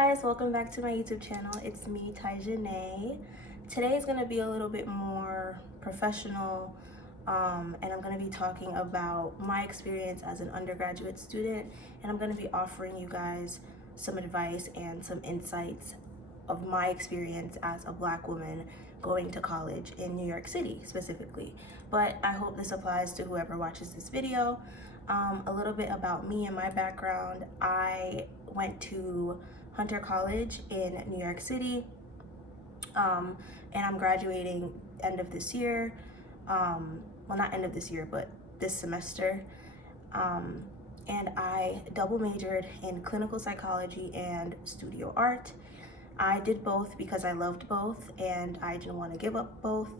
guys, welcome back to my YouTube channel. It's me, Tyjanae. Today is going to be a little bit more professional, and I'm going to be talking about my experience as an undergraduate student, and I'm going to be offering you guys some advice and some insights of my experience as a Black woman going to college in New York City specifically. But I hope this applies to whoever watches this video. A little bit about me and my background. I went to Hunter College in New York City, and I'm graduating end of this year. Well, not end of this year, but this semester. And I double majored in clinical psychology and studio art. I did both because I loved both and I didn't want to give up both.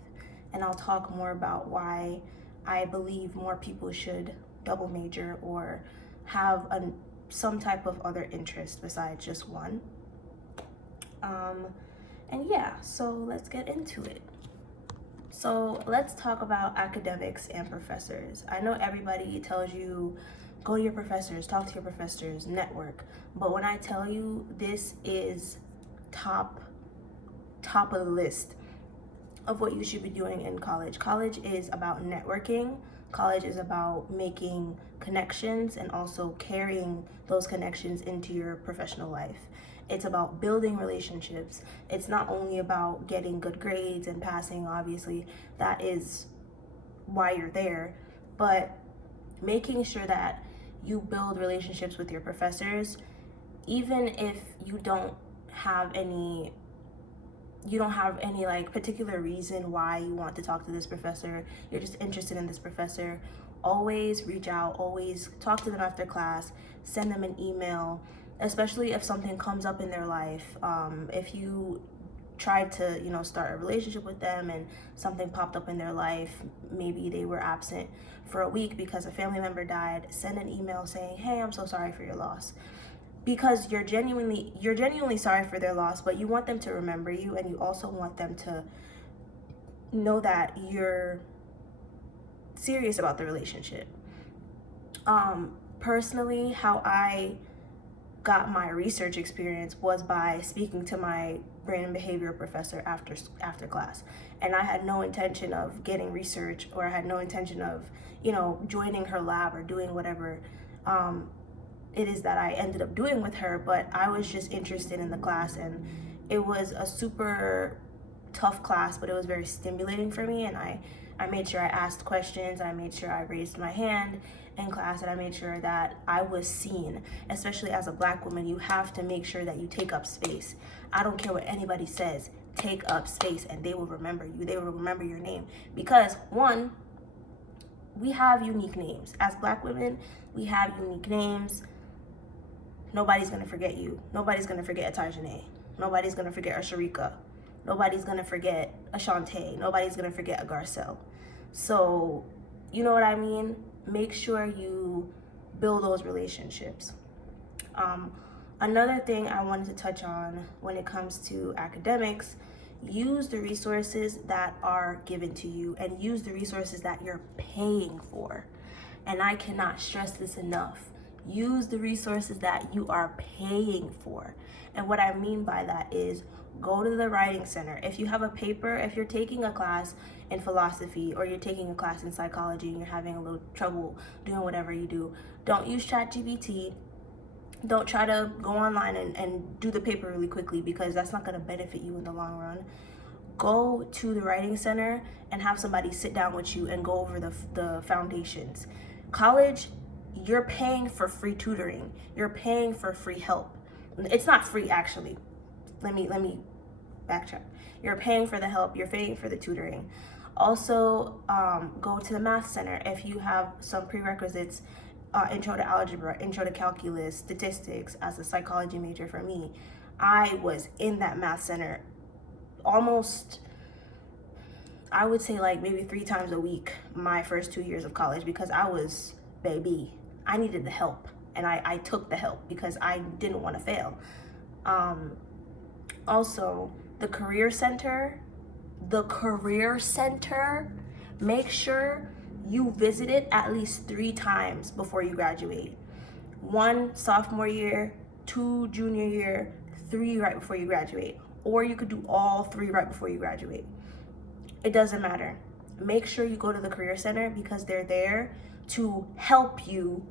And I'll talk more about why I believe more people should double major or have some type of other interest besides just one. And yeah, so let's get into it. So let's talk about academics and professors. I know everybody tells you, go to your professors, talk to your professors, network. But when I tell you, this is top of the list of what you should be doing in college. College is about networking. College is about making connections and also carrying those connections into your professional life. It's about building relationships. It's not only about getting good grades and passing, obviously, that is why you're there, but making sure that you build relationships with your professors, even if you don't have any like particular reason why you want to talk to this professor, you're just interested in this professor, always reach out, always talk to them after class, send them an email, especially if something comes up in their life. If you tried to, start a relationship with them and something popped up in their life, maybe they were absent for a week because a family member died, send an email saying, hey, I'm so sorry for your loss. Because you're genuinely sorry for their loss, but you want them to remember you, and you also want them to know that you're serious about the relationship. Personally, how I got my research experience was by speaking to my brain and behavior professor after class, and I had no intention of getting research, or I had no intention of joining her lab or doing whatever it is that I ended up doing with her, but I was just interested in the class, and it was a super tough class, but it was very stimulating for me, and I made sure I asked questions, I made sure I raised my hand in class, and I made sure that I was seen. Especially as a Black woman, you have to make sure that you take up space. I don't care what anybody says, take up space, and they will remember you, they will remember your name, because one, we have unique names. As Black women, we have unique names. Nobody's gonna forget you. Nobody's gonna forget a Tyjanae. Nobody's gonna forget a Sharika. Nobody's gonna forget a Shantae. Nobody's gonna forget a Garcelle. So, you know what I mean? Make sure you build those relationships. Another thing I wanted to touch on when it comes to academics, use the resources that are given to you and use the resources that you're paying for. And I cannot stress this enough. Use the resources that you are paying for. And what I mean by that is go to the writing center. If you have a paper, if you're taking a class in philosophy or you're taking a class in psychology and you're having a little trouble doing whatever you do, don't use ChatGPT. Don't try to go online and do the paper really quickly, because that's not going to benefit you in the long run. Go to the writing center and have somebody sit down with you and go over the foundations. College, you're paying for free tutoring. You're paying for free help. It's not free, actually. Let me backtrack. You're paying for the help. You're paying for the tutoring. Also, go to the math center if you have some prerequisites. Intro to algebra, intro to calculus, statistics. As a psychology major, for me, I was in that math center almost, I would say, like maybe 3 times a week my first 2 years of college, because I was, baby, I needed the help, and I took the help because I didn't want to fail. Also, the career center, make sure you visit it at least 3 times before you graduate. 1 sophomore year, 2 junior year, 3 right before you graduate, or you could do all 3 right before you graduate. It doesn't matter. Make sure you go to the Career Center because they're there to help you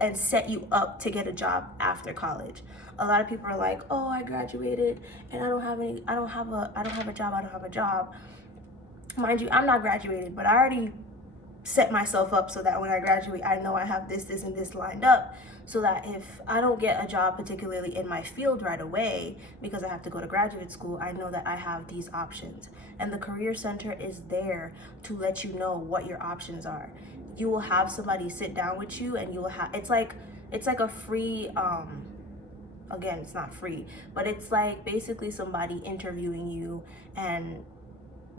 and set you up to get a job after college. A lot of people are like, "Oh, I graduated and I don't have a job." Mind you, I'm not graduated, but I already set myself up so that when I graduate, I know I have this, and this lined up, so that if I don't get a job particularly in my field right away because I have to go to graduate school, I know that I have these options. And the Career Center is there to let you know what your options are. You will have somebody sit down with you, and you will have, it's like a free, again, it's not free, but it's like basically somebody interviewing you, and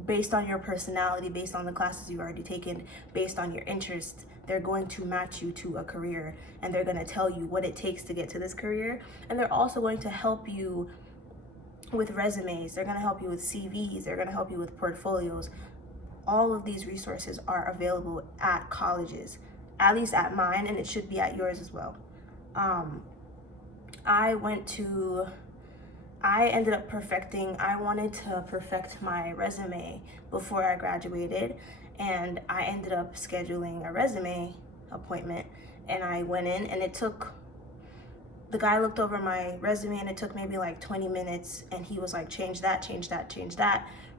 based on your personality, based on the classes you've already taken, based on your interests, they're going to match you to a career, and they're going to tell you what it takes to get to this career. And they're also going to help you with resumes. They're going to help you with CVs. They're going to help you with portfolios. All of these resources are available at colleges, at least at mine, and it should be at yours as well. I wanted to perfect my resume before I graduated, and I ended up scheduling a resume appointment, and I went in, and the guy looked over my resume, and it took maybe like 20 minutes, and he was like, change that,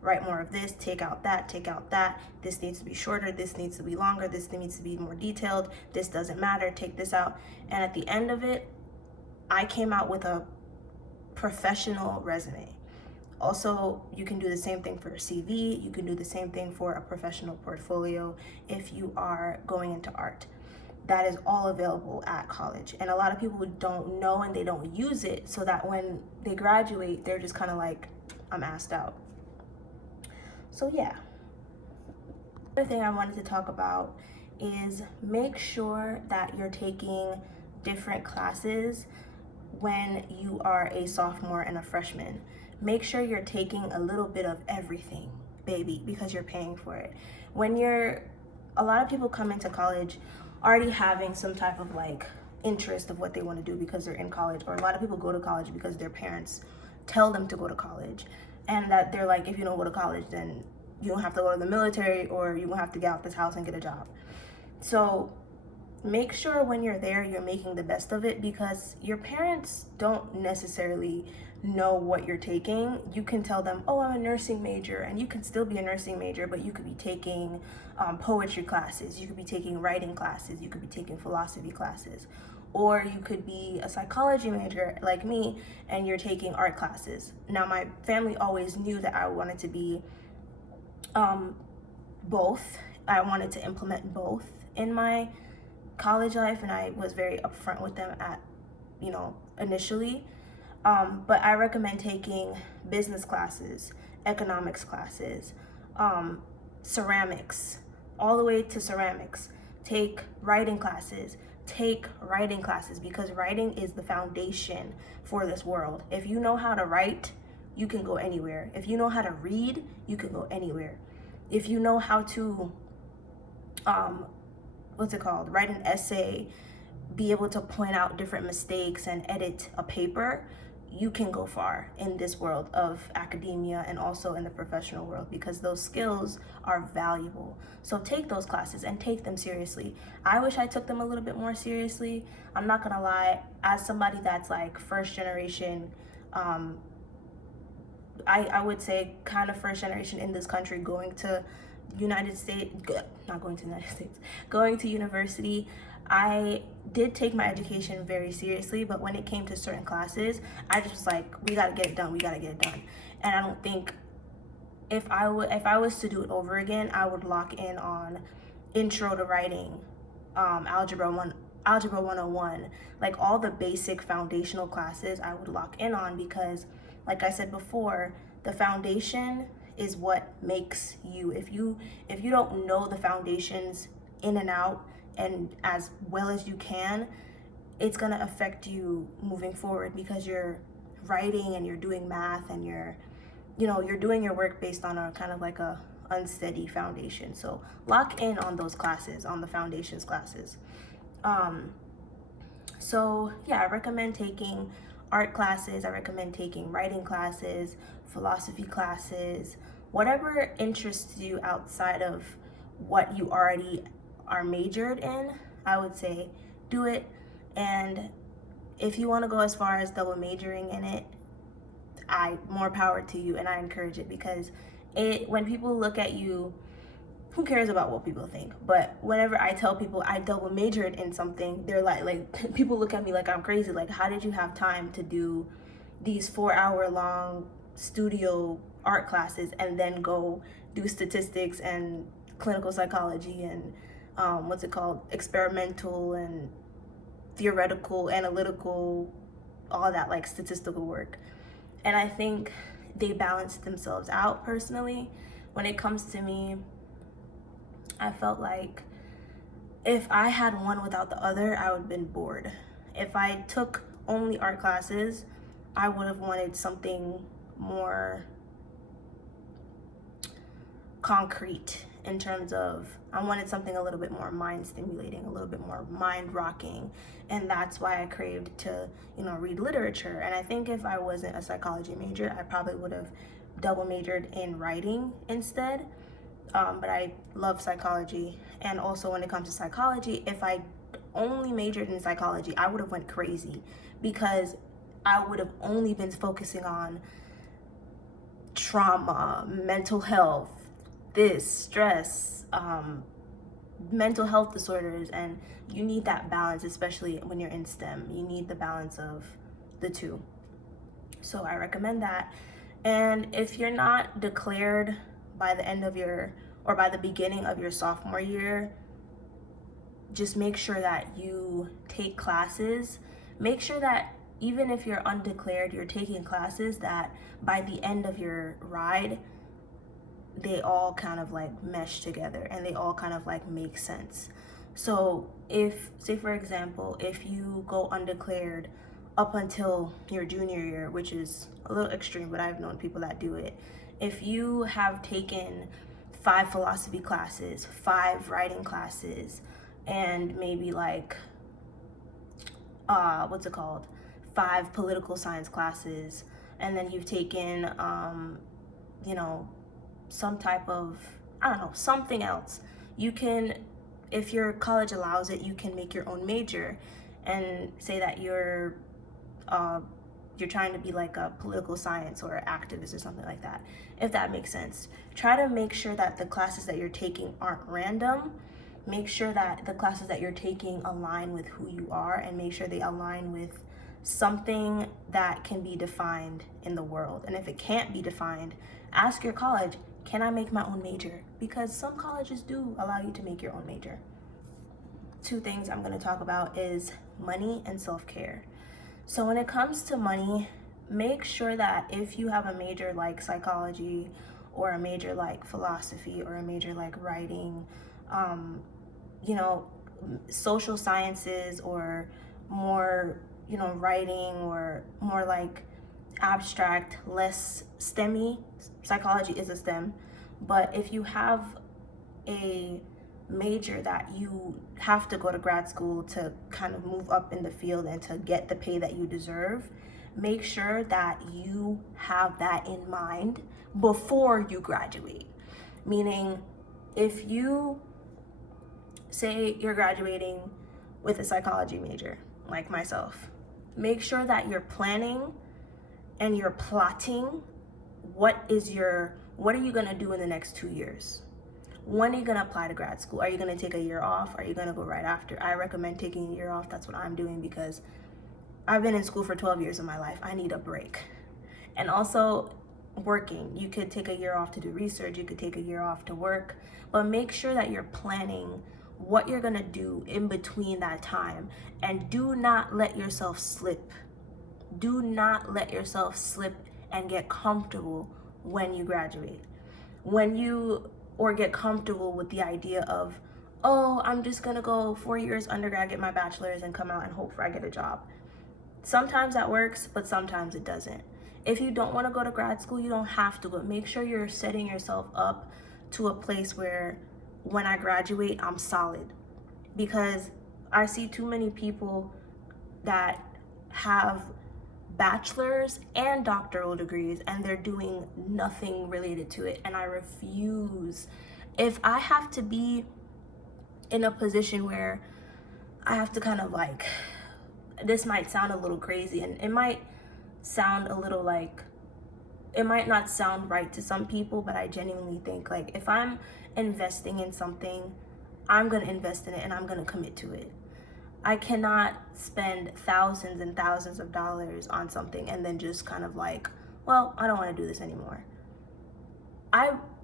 write more of this, take out that, this needs to be shorter, this needs to be longer, this needs to be more detailed, this doesn't matter, take this out. And at the end of it, I came out with a professional resume. Also, you can do the same thing for a CV. You can do the same thing for a professional portfolio if you are going into art. That is all available at college. And a lot of people don't know and they don't use it, so that when they graduate, they're just kind of like, I'm asked out. So yeah. Another thing I wanted to talk about is make sure that you're taking different classes when you are a sophomore and a freshman. Make sure you're taking a little bit of everything, baby, because you're paying for it. A lot of people come into college already having some type of like interest of what they want to do because they're in college, or a lot of people go to college because their parents tell them to go to college, and that they're like, if you don't go to college, then you don't have to go to the military, or you won't have to get out this house and get a job. So make sure when you're there, you're making the best of it, because your parents don't necessarily know what you're taking. You can tell them, oh, I'm a nursing major, and you can still be a nursing major, but you could be taking poetry classes, you could be taking writing classes, you could be taking philosophy classes, or you could be a psychology major like me and you're taking art classes. Now, my family always knew that I wanted to be both. I wanted to implement both in my college life, and I was very upfront with them initially. But I recommend taking business classes, economics classes, ceramics, all the way to ceramics. Take writing classes, because writing is the foundation for this world. If you know how to write, you can go anywhere. If you know how to read, you can go anywhere. If you know how to, write an essay, be able to point out different mistakes and edit a paper, you can go far in this world of academia and also in the professional world, because those skills are valuable. So take those classes and take them seriously. I wish I took them a little bit more seriously. I'm not gonna lie, as somebody that's like first generation, I would say kind of first generation in this country, going to university, I did take my education very seriously, but when it came to certain classes, I just was like, we gotta get it done. And I don't think, if I was to do it over again, I would lock in on intro to writing, algebra 101, like all the basic foundational classes I would lock in on, because like I said before, the foundation is what makes you. If you don't know the foundations in and out and as well as you can, it's gonna affect you moving forward, because you're writing and you're doing math and you're doing your work based on a kind of like a unsteady foundation. So lock in on those classes, on the foundations classes. So yeah, I recommend taking art classes. I recommend taking writing classes, philosophy classes, whatever interests you outside of what you already are majored in. I would say do it. And if you want to go as far as double majoring in it, more power to you, and I encourage it, because when people look at you, who cares about what people think? But whenever I tell people I double majored in something, they're like people look at me like I'm crazy. Like, how did you have time to do these 4-hour long studio art classes and then go do statistics and clinical psychology and experimental and theoretical, analytical, all that like statistical work? And I think they balance themselves out. Personally, when it comes to me, I felt like if I had one without the other, I would have been bored. If I took only art classes, I would have wanted something more concrete in terms of, I wanted something a little bit more mind stimulating, a little bit more mind rocking. And that's why I craved to, read literature. And I think if I wasn't a psychology major, I probably would have double majored in writing instead. But I love psychology. And also when it comes to psychology, if I only majored in psychology, I would have went crazy, because I would have only been focusing on trauma, mental health, stress, mental health disorders. And you need that balance, especially when you're in STEM. You need the balance of the two. So I recommend that. And if you're not declared by the end of by the beginning of your sophomore year, just make sure that you take classes. Make sure that even if you're undeclared, you're taking classes that by the end of your ride, they all kind of like mesh together and they all kind of like make sense. So if, say for example, if you go undeclared up until your junior year, which is a little extreme, but I've known people that do it. If you have taken 5 philosophy classes, 5 writing classes, and maybe like, 5 political science classes, and then you've taken, some type of, something else. You can, if your college allows it, you can make your own major and say that you're trying to be like a political science or activist or something like that, if that makes sense. Try to make sure that the classes that you're taking aren't random. Make sure that the classes that you're taking align with who you are, and make sure they align with something that can be defined in the world. And if it can't be defined, ask your college, can I make my own major? Because some colleges do allow you to make your own major. 2 things I'm going to talk about is money and self-care. So when it comes to money, make sure that if you have a major like psychology, or a major like philosophy, or a major like writing, social sciences, or more, writing, or more like abstract, less STEMmy. Psychology is a STEM, but if you have a major that you have to go to grad school to kind of move up in the field and to get the pay that you deserve, make sure that you have that in mind before you graduate. Meaning, if you say you're graduating with a psychology major, like myself, make sure that you're planning and you're plotting what are you gonna do in the next 2 years? When are you gonna apply to grad school? Are you gonna take a year off? Are you gonna go right after? I recommend taking a year off. That's what I'm doing, because I've been in school for 12 years of my life. I need a break. And also working. You could take a year off to do research. You could take a year off to work, but make sure that you're planning what you're gonna do in between that time. And do not let yourself slip. Do not let yourself slip and get comfortable when you graduate. Or get comfortable with the idea of, oh, I'm just gonna go 4 years undergrad, get my bachelor's, and come out and hope I get a job. Sometimes that works, but sometimes it doesn't. If you don't wanna go to grad school, you don't have to, but make sure you're setting yourself up to a place where when I graduate, I'm solid. Because I see too many people that have bachelor's and doctoral degrees, and they're doing nothing related to it. And I refuse. If I have to be in a position where I have to kind of like, this might sound a little crazy, and it might sound a little like, it might not sound right to some people, but I genuinely think like, if I'm investing in something, I'm gonna invest in it and I'm gonna commit to it. I cannot spend thousands and thousands of dollars on something and then just kind of like, well, I don't want to do this anymore.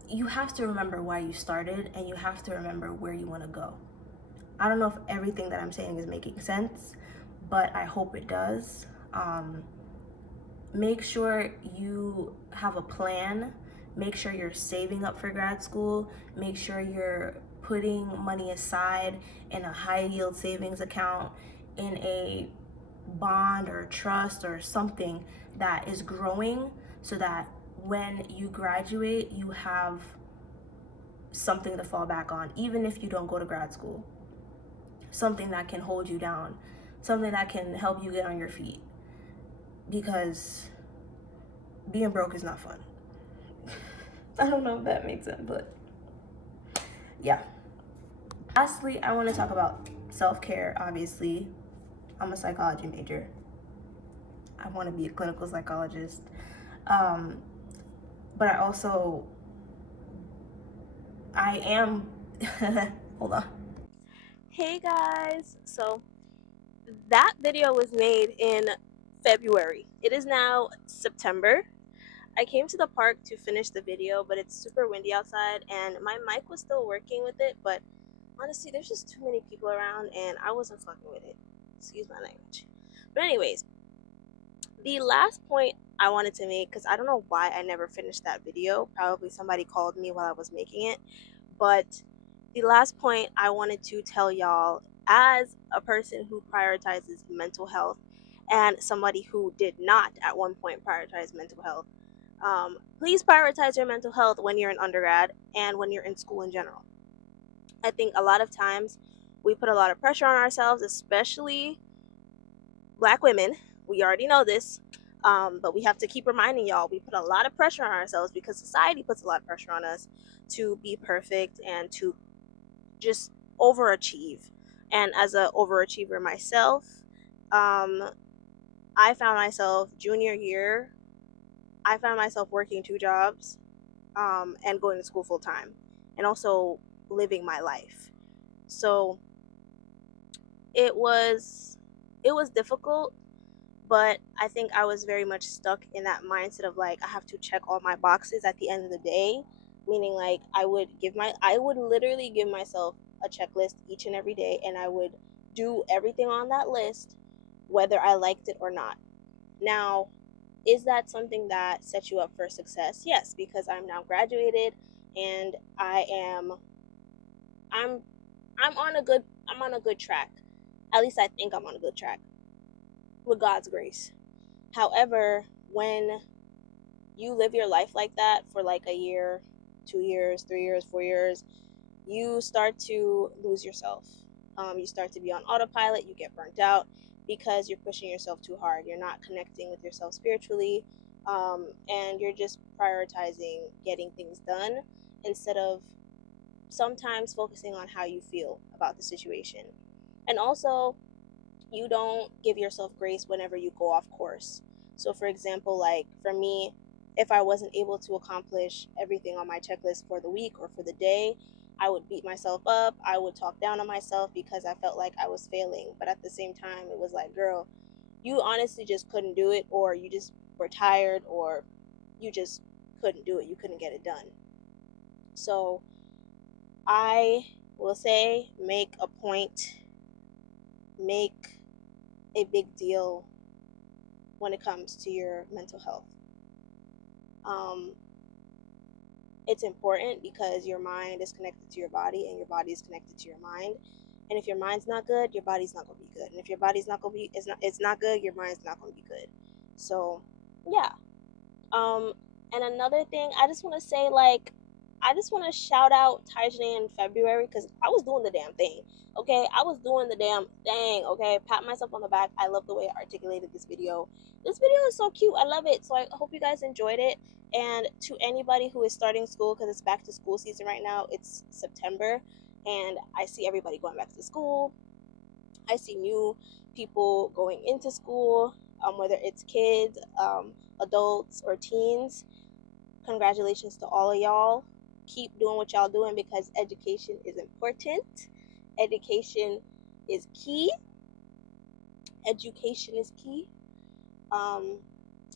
You have to remember why you started, and you have to remember where you want to go. I don't know if everything that I'm saying is making sense, but I hope it does. Make sure you have a plan. Make sure you're saving up for grad school. Make sure you're putting money aside in a high yield savings account, in a bond or trust or something that is growing, so that when you graduate, you have something to fall back on, even if you don't go to grad school. Something that can hold you down, something that can help you get on your feet. Because being broke is not fun. I don't know if that makes sense, but yeah. Lastly, I want to talk about self-care. Obviously, I'm a psychology major. I want to be a clinical psychologist. But I am, hold on. Hey guys, so that video was made in February. It is now September. I came to the park to finish the video, but it's super windy outside and my mic was still working with it, but honestly, there's just too many people around and I wasn't fucking with it. Excuse my language. But anyways, the last point I wanted to make, because I don't know why I never finished that video. Probably somebody called me while I was making it. But the last point I wanted to tell y'all, as a person who prioritizes mental health and somebody who did not at one point prioritize mental health, please prioritize your mental health when you're in undergrad and when you're in school in general. I think a lot of times we put a lot of pressure on ourselves, especially Black women. We already know this, but we have to keep reminding y'all, we put a lot of pressure on ourselves because society puts a lot of pressure on us to be perfect and to just overachieve. And as an overachiever myself, I found myself junior year, I found myself working 2 jobs, and going to school full time, and also living my life. So it was difficult, but I think I was very much stuck in that mindset of like, I have to check all my boxes at the end of the day, meaning like I would literally give myself a checklist each and every day, and I would do everything on that list whether I liked it or not. Now, is that something that sets you up for success? Yes, because I'm now graduated and I'm I'm on a good track. At least I think I'm on a good track with God's grace. However, when you live your life like that for like a year, 2 years, 3 years, 4 years, you start to lose yourself. You start to be on autopilot, you get burnt out because you're pushing yourself too hard. You're not connecting with yourself spiritually, and you're just prioritizing getting things done instead of sometimes focusing on how you feel about the situation. And also, you don't give yourself grace whenever you go off course. So, for example, like for me, if I wasn't able to accomplish everything on my checklist for the week or for the day, I would beat myself up. I would talk down on myself because I felt like I was failing. But at the same time, it was like, girl, you honestly just couldn't do it, or you just were tired, or you just couldn't do it. You couldn't get it done. So, I will say, make a point, make a big deal when it comes to your mental health. Um, it's important because your mind is connected to your body and your body is connected to your mind. And if your mind's not good, your body's not going to be good. And if your body's not going to be, it's not good, your mind's not going to be good. So, yeah. And another thing, I just want to say, like, I just want to shout out Tajane in February because I was doing the damn thing. Okay, I was doing the damn thing. Okay, pat myself on the back. I love the way I articulated this video. This video is so cute. I love it. So I hope you guys enjoyed it. And to anybody who is starting school, because it's back to school season right now, it's September, and I see everybody going back to school. I see new people going into school, whether it's kids, adults, or teens. Congratulations to all of y'all. Keep doing what y'all doing because education is important. Education is key. Education is key.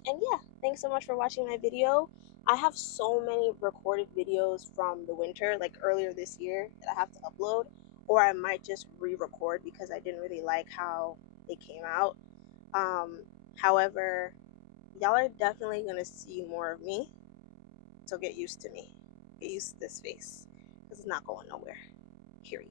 And yeah, thanks so much for watching my video. I have so many recorded videos from the winter, like earlier this year, that I have to upload, or I might just re-record because I didn't really like how they came out. However, y'all are definitely gonna see more of me, so get used to me. Get used to this face, because it's not going nowhere. Period.